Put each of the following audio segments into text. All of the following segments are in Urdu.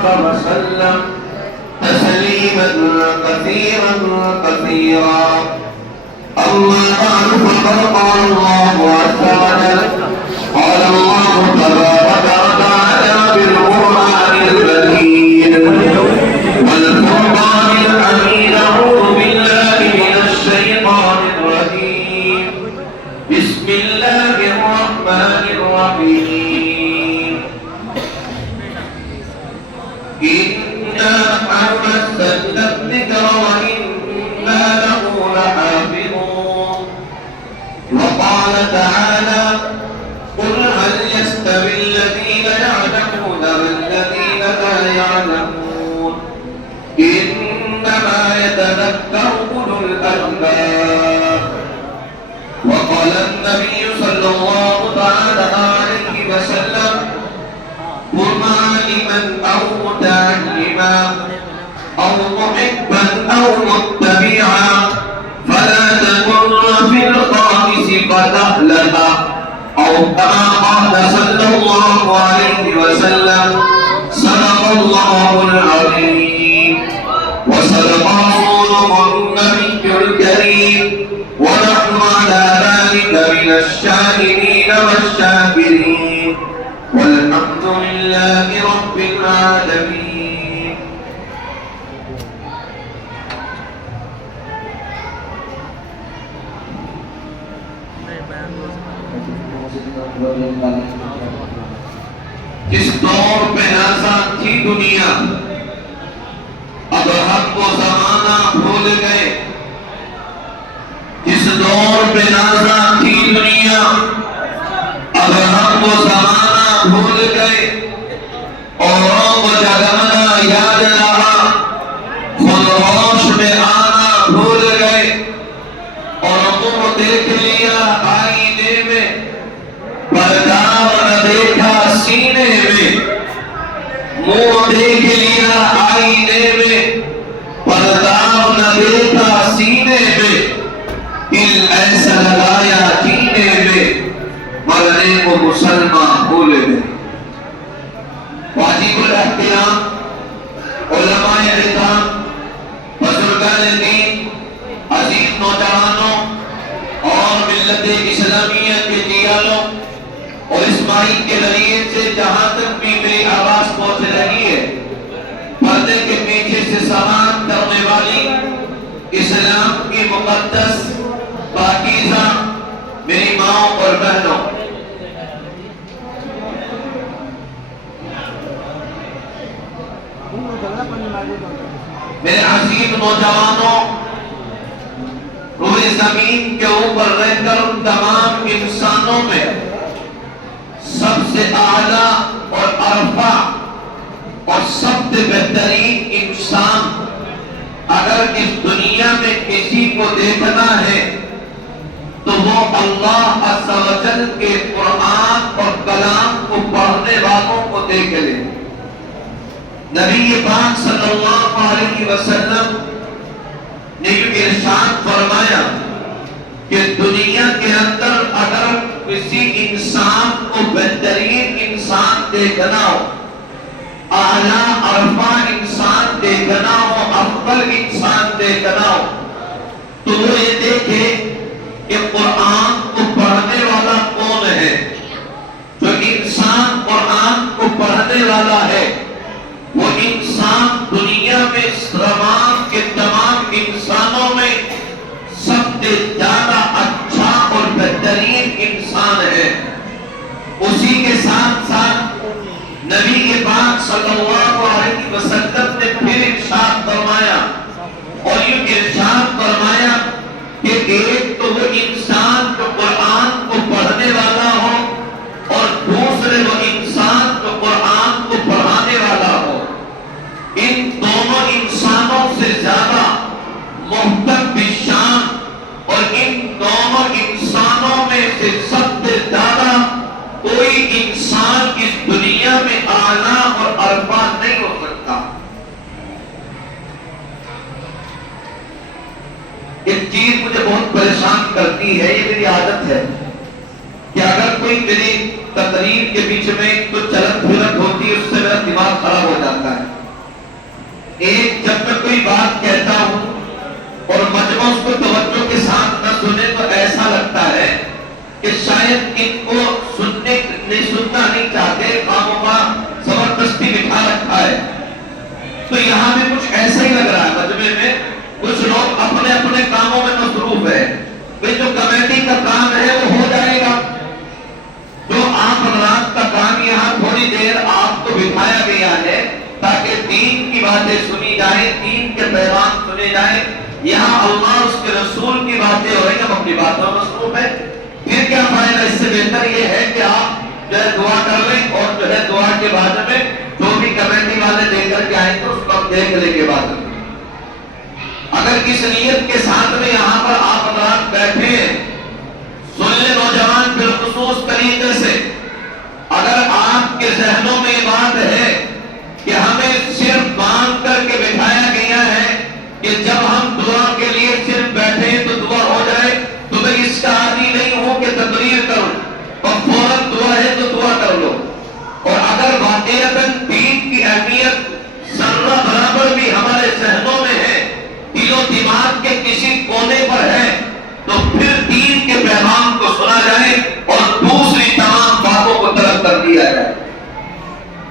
وبارك وسلم تسليما كثيرا كثيرا. أما بعد فقد قال الله عز وجل قال الله تبارك وتعالى بالقرآن المجيد والفرقان الحميد. أعوذ بالله من الشيطان الرجيم. بسم الله الرحمن الرحيم. إنا نحن نزلنا الذكر وإنا له لحافظون. وقال تعالى قل هل يستوي الذين يعلمون والذين لا يعلمون إنما يتذكر أولو الألباب. وقال النبي صلى الله تعالى عليه وسلم كن عالما أو متعلما أو محبا أو متبعا فلا تكن في الخامس فتهلك أو كما قال صلى الله عليه وسلم صدق الله العظيم وصدق رسوله النبي الكريم ونحن على ذلك من الشاهدين والشاكرين والحمد لله رب العالمين. جس دور پہ نازاں تھی دنیا اب حق و زمانہ بھول گئے. جس دور پہ نازاں تھی دنیا اب حق و زمانہ بھول گئے. اوروں کو جگمنا یاد رہا خود ہوش میں آنا بھول گئے. اور منہ دیکھ لیا آئینے میں پردہ نہ دیکھا سینے میں. منہ دیکھ لیا آئینے میں پردہ نہ دیکھا سینے میں. دل ایسا لگایا جینے میں مرنے کو مسلمان بھول گئے. واجب الاحترام علماء احترام بزرگان دین عزیز نوجوانوں اور ملت اسلامیہ کے جیالوں اور اسماعیل کے ذریعے سے جہاں تک بھی میری آواز پہنچ رہی ہے پردے کے پیچھے سے سماعت کرنے والی اسلام کی مقدس پاکیزہ میری ماں اور بہنوں، میرے عزیز نوجوانوں، روئے زمین کے اوپر رہ کر ان تمام انسانوں میں سب سے اعلیٰ اور ارفع اور سب سے بہترین انسان اگر اس دنیا میں کسی کو دیکھنا ہے تو وہ اللہ عز و جل کے قرآن اور کلام کو پڑھنے والوں کو دیکھ لے. نبی پاک صلی اللہ علیہ وسلم نے یہ ارشاد فرمایا کہ دنیا کے اندر اگر کسی انسان کو بہترین انسان دیکھنا ہو، اعلیٰ ارفع انسان دیکھنا ہو، افضل انسان دیکھنا ہو تو وہ یہ دیکھے کہ قرآن کو پڑھنے والا کون ہے. جو انسان قرآن کو پڑھنے والا ہے وہ انسان دنیا میں تمام کے تمام انسانوں میں سب سے زیادہ اچھا اور بہترین انسان ہے. اسی کے ساتھ ساتھ نبی کے پاک صلی اللہ علیہ وسلم نے پھر ارشاد فرمایا اور یہ ارشاد فرمایا کہ ایک تو وہ انسان جو قرآن کو پڑھنے والا ہو اور دوسرے وہ انسان جو قرآن کو پڑھانے والا ہو. ان دونوں انسانوں سے زیادہ محترم بشان اور ان دونوں انسانوں میں سے سب سے زیادہ کوئی انسان اس دنیا میں اعلیٰ اور ارفع نہیں ہو سکتا. ایک چیز مجھے بہت پریشان کرتی ہے، یہ میری عادت ہے کہ اگر کوئی میری تقریر کے بیچ میں تو چلت پھرت ہوتی ہے اس سے میرا دماغ خراب ہو جاتا ہے. ایک جب میں کوئی بات کہتا ہوں اور مجمع اس کو توجہ کے ساتھ نہ سنے تو ایسا لگتا ہے کہ شاید ان کو سننا نہیں چاہتے، خامخواہ زبردستی بٹھا رکھا ہے۔ تو یہاں بھی کچھ ایسا ہی لگ رہا ہے، مجمع میں کچھ لوگ اپنے اپنے کاموں میں مصروف ہے۔ جو کمیٹی کا کام ہے وہ ہو جائے گا، جو آپ حضرات کا کام یہاں تھوڑی دیر آپ کو بٹھایا گیا ہے تاکہ دین کی باتیں سنی جائیں، دین کے پیغام سنے جائیں، یہاں اللہ اس کے رسول کی باتیں ہو رہی ہیں، ہم اپنی باتوں میں مصروف ہیں۔ پھر کیا فائدہ؟ اس سے بہتر یہ ہے کہ آپ جو ہے دعا کر لیں اور جو ہے دعا کے بعد میں جو بھی کمیٹی والے دے کر کے آئیں تو اس کو ہم دیکھ لیں گے بعد میں۔ اگر کس نیت کے ساتھ میں یہاں پر آپ حضرات بیٹھے ہیں، سن لیں نوجوان بالخصوص طریقے سے، اگر آپ کے ذہنوں میں یہ بات ہے کہ ہمیں صرف باندھ کر کے بٹھایا گیا ہے کہ جب ہم دعا کے لیے صرف بیٹھے تو دعا ہو جائے، تو میں اس کا عادی نہیں ہوں کہ تقریر کروں اور فوراً دعا ہے تو دعا کر لو۔ اور اگر واقعتاً دین کی اہمیت ذرہ برابر بھی ہمارے ذہنوں میں ہے، دل و دماغ کے کسی کونے پر ہے، تو پھر دین کے پیغام کو سنا جائے اور دوسری تمام باتوں کو طرف کر دیا جائے۔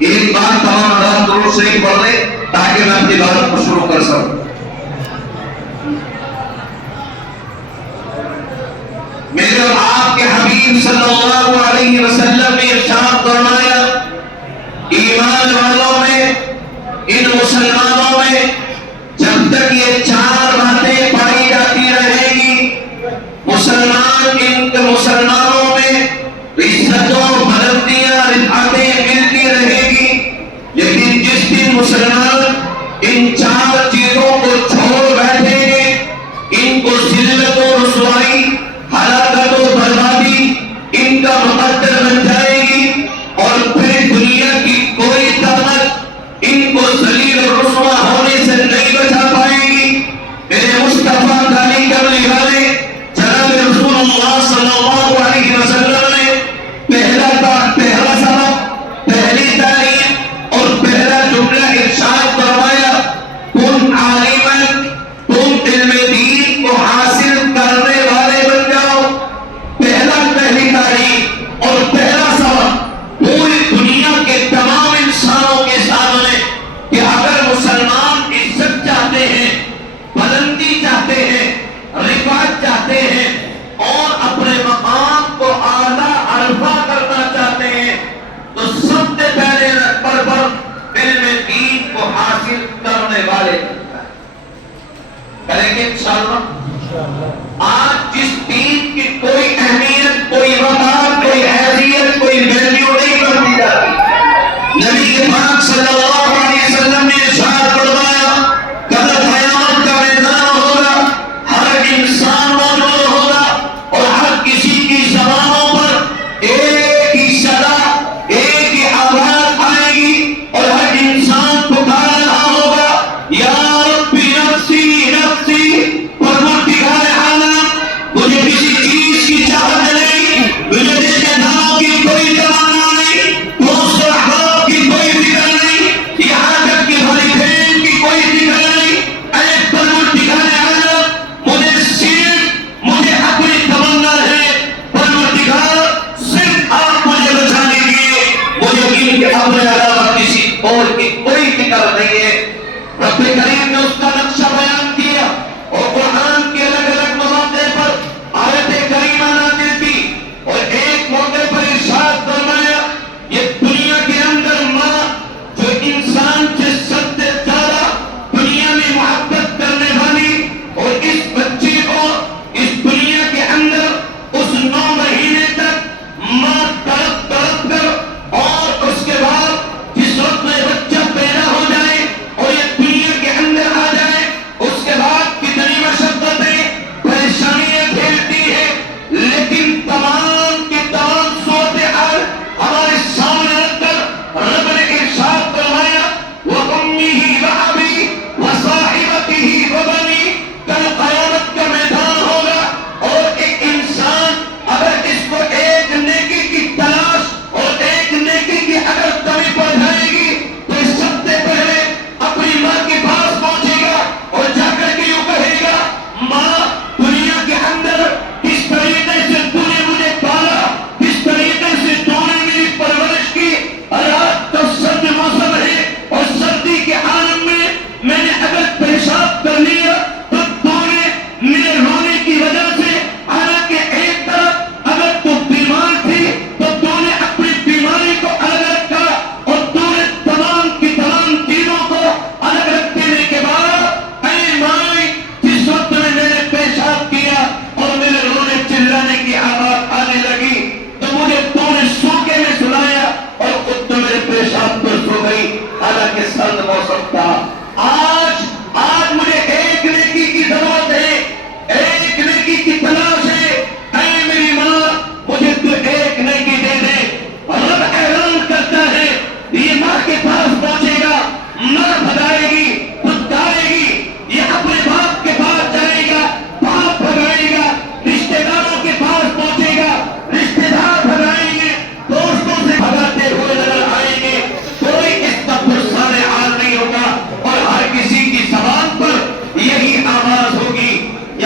ایک بار تمام حضرات درود شریف پڑھ لیں تاکہ میں اپنی بات کو شروع کر سکوں۔ میرے اور آپ کے حبیب صلی اللہ علیہ وسلم نے ارشاد فرمایا، ایمان والوں میں، ان مسلمانوں میں جب تک یہ چار باتیں پائی جاتی رہے گی، مسلمانوں میں عزتوں، بلندیاں، رفعتیں ملتی رہے گی، لیکن جس دن مسلمان ان چار چیزوں کو چھوڑ بیٹھیں گے، ان کو ذلت و رسوائی، ہلاکت و بربادی ان کا مقدر بن جائے گی، اور پھر دنیا کی کوئی طاقت ان کو ذلیل و رسوا ہونے سے نہیں بچا پائے گی۔ میرے مصطفیٰ دانی کملی والے جناب رسول اللہ صلی اللہ علیہ وسلم نے پہلا سبق، پہلی تعلیم اور پہلا جملہ ارشاد فرمایا، کن عالماً، تم علم دین کو حاصل کرنے والے بن جاؤ۔ پہلی تعلیم اور پہلا سبق پوری دنیا کے تمام انسانوں کے سامنے کہ اگر مسلمان عزت چاہتے ہیں، بلندی چاہتے ہیں، رفعت چاہتے ہیں اور اپنے مقام کو اعلیٰ عرفہ کرنا چاہتے ہیں، تو سب سے پہلے نمبر پر علم دین کو حاصل کرنے والے کریں گے انشاءاللہ۔ آج جس دین کی کوئی اہمیت، کوئی وقار، کوئی حیثیت، کوئی ویلیو نہیں کرتی جاتی، نبی پاک صلی اللہ علیہ وسلم نے ارشاد فرمایا، کل قیامت کا میدان ہوگا، ہر انسان موجود ہوگا اور ہر کسی کی زبانوں پر ایک ہی صدا، ایک ہی آواز آئے گی اور ہر انسان پکار رہا ہوگا، یا ربی نفسی نفسی، پروردگار عالم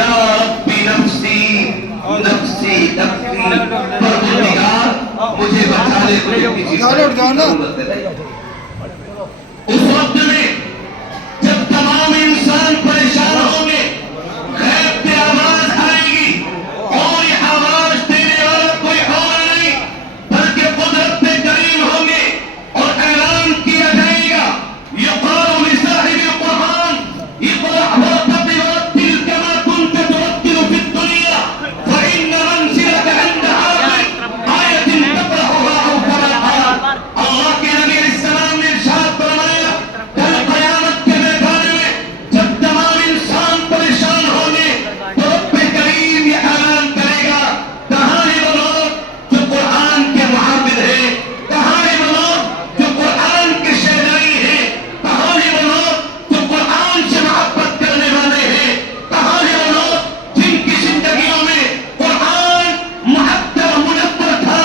یا ربی نفسی نفسی نفسی، پروردگار مجھے بچا لے، مجھے کسی سے ضرورت ہے۔ اس وقت میں جب تمام انسان پریشان ہوں گے، غیب پہ آواز آئے گی، اور یہ آواز دینے والا کوئی اور نہیں بلکہ قدرت پہ کریم ہوں گے، اور اعلان کیا جائے گا یقال لصاحب القرآن اقرأ وارتقي ورتل كما كنت ترتل في الدنيا فإن منزلك عند آخر آية تقرأها أو كما قال۔ اللہ کے نبی علیہ السلام نے ارشاد فرمایا کل قیامت کے میدان میں جب تمام انسان پریشان ہوں گے تو رب کریم یہ اعلان کرے گا، کہاں ہے وہ لوگ جو قرآن کے محافظ ہیں، کہاں ہے وہ لوگ جو قرآن کے شہدائی ہیں، کہاں ہے وہ لوگ جو قرآن سے محبت کرنے والے ہیں، کہاں ہے وہ لوگ جن کی زندگیوں میں قرآن معطر منور تھا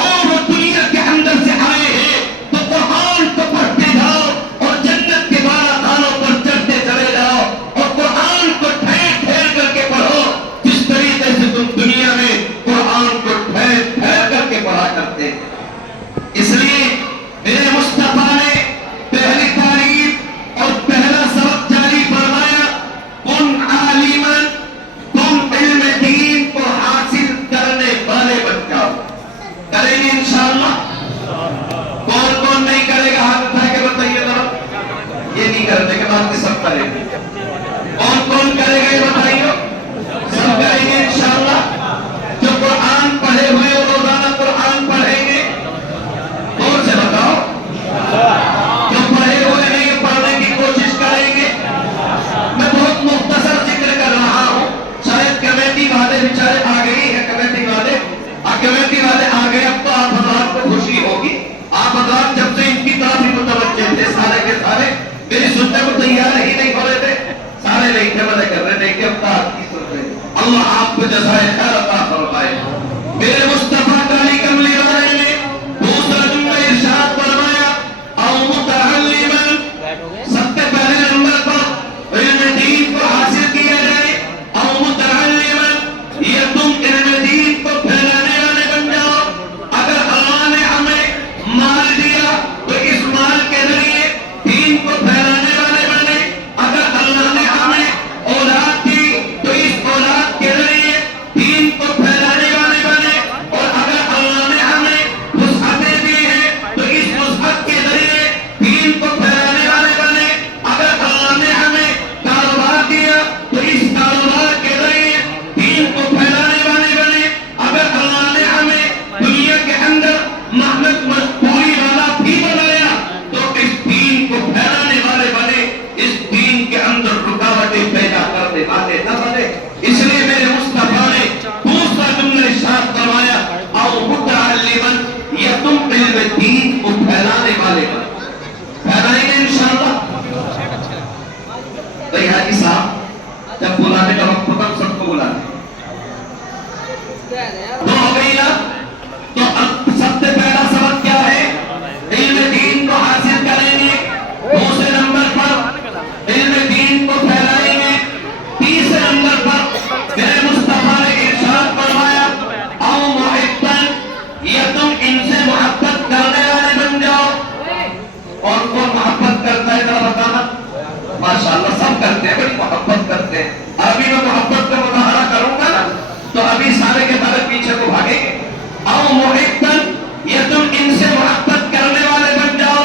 اور وہ دنیا کے اندر سے آئے ہیں، تو قرآن کو پڑھتے جاؤ اور جنت کے بالا خانوں پر چڑھتے چلے جاؤ، اور قرآن کو ٹھہر ٹھہر کر کے پڑھو جس طریقے سے تم دنیا میں قرآن کو ٹھہر ٹھہر کر کے پڑھا کرتے ہیں۔ اس لیے میرے مصطفیٰ نے پہلی تعلیم اور پہلا سبق جاری فرمایا کن عالماً، تم علم دین کو حاصل کرنے والے بن جاؤ۔ کریں گے انشاءاللہ؟ کون کون نہیں کرے گا ہاتھ اٹھا کے بتائیے ذرا، یہ نہیں کرنے کے بعد سب کریں گے، کون کون کرے گا یہ بتائیے، سب کریں گے انشاءاللہ۔ جو قرآن پڑھے ہوئے وہ روزانہ قرآن پڑھیں گے، دور سے بتاؤ، جو پڑھے ہوئے نہیں پڑھنے کی کوشش کریں گے۔ میں بہت مختصر ذکر کر رہا ہوں، شاید کمیٹی والے بیچارے آ گئی ہے، کمیٹی والے آ گئے، اب تو آپ حضرات کو خوشی ہوگی۔ آپ حضرات جب سے ان کی طرف ہی متوجہ تھے سارے کے سارے، میری سننے کو تیار ہی نہیں ہو رہے تھے، سارے نہیں تھے مدد کر رہے تھے کہ اب تو آپ کی سن رہے۔ اللہ آپ کو جزائے خیر عطا فرمائے۔ میرے مصطفیٰ کالی کملی والے نے دوسرا جملہ ارشاد فرمایا او متعلما، سب سے پہلے نمبر پر علم دین کو حاصل کیا جائے، او متعلما، یہ تم علم دین کو پھیلانے والے بن جاؤ۔ اگر اللہ نے ہمیں مال دیا تو اس مال کے ذریعے دین کو پھیلانے والے بنے، اگر اللہ نے ہمیں اولاد دی تو اس اولاد کے ذریعے دین کو پھیلانے والے بنے، اور اگر اللہ نے ہمیں وسعتیں دی ہیں تو اس وسعت کے ذریعے دین کو پھیلانے والے بنے، اگر اللہ نے ہمیں کاروبار دیا تو اس کاروبار کے ذریعے دین کو پھیلانے والے بنے، اگر اللہ نے ہمیں دنیا کے اندر محنت مزدوری والا بھی بنایا تو اس دین کو پھیلانے والے بنے، اس دین کے اندر رکاوٹیں پیدا کرنے والے نہ بنے۔ اس لیے میرے مصطفیٰ نے دوسرا جملہ ارشاد فرمایا او متعلما، یہ تم علم دین کو پھیلانے والے بنے۔ پھیلائیں گے انشاءاللہ؟ بھائی حاجی صاحب جب بلانے کا وقت ہوتا سب کو بلانے تو ہو گئی نا، تو اب سب سے پہلا سبق کیا ہے؟ علم دین کو حاصل کریں گے، دوسرے نمبر پر علم دین کو پھیلائیں گے، تیسرے نمبر پر میرے مصطفیٰ نے ارشاد فرمایا او محبا، یہ تم ان سے محبت کرنے والے بن جاؤ۔ اور کون محبت کرتا ہے ذرا بتانا؟ ماشاءاللہ سب کرتے ہیں، بڑی محبت کرتے ہیں۔ ابھی میں محبت کا مظاہرہ کروں گا نا تو ابھی سارے کے سارے پیچھے کو بھاگیں گے۔ او محبا، یہ تم ان سے محبت کرنے والے بن جاؤ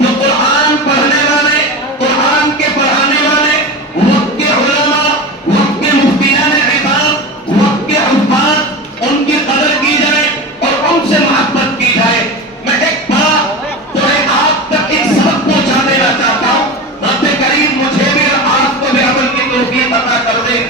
جو قرآن پڑھنے والے، قرآن کے پڑھانے والے، وقت کے علماء، وقت کے مفتیان عظام، وقت کے حفاظ، ان کی قدر کی جائے اور ان سے محبت کی جائے۔ میں ایک بڑا جو ہے آپ تک ایک سبق پہنچا دینا چاہتا ہوں، رب کریم مجھے بھی اور آپ کو بھی عمل کی توفیق عطا کر دے۔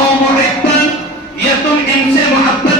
او محبا، یا تم ان سے محبت